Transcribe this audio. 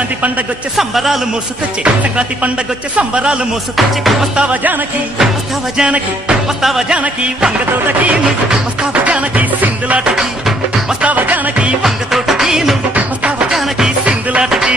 సంక్రాంతి పండగొచ్చే సంబరాలు మోసుకొచ్చే సంక్రాంతి పండగొచ్చే సంబరాలు మోసుకొచ్చే వస్తావా జానకి వస్తావా జానకి వస్తావా జానకి వంగతోటకి నువ్వు వస్తావా జానకి సింధులాటకి వస్తావా జానకి వంగతోటకి నువ్వు వస్తావా జానకి సింధులాటకి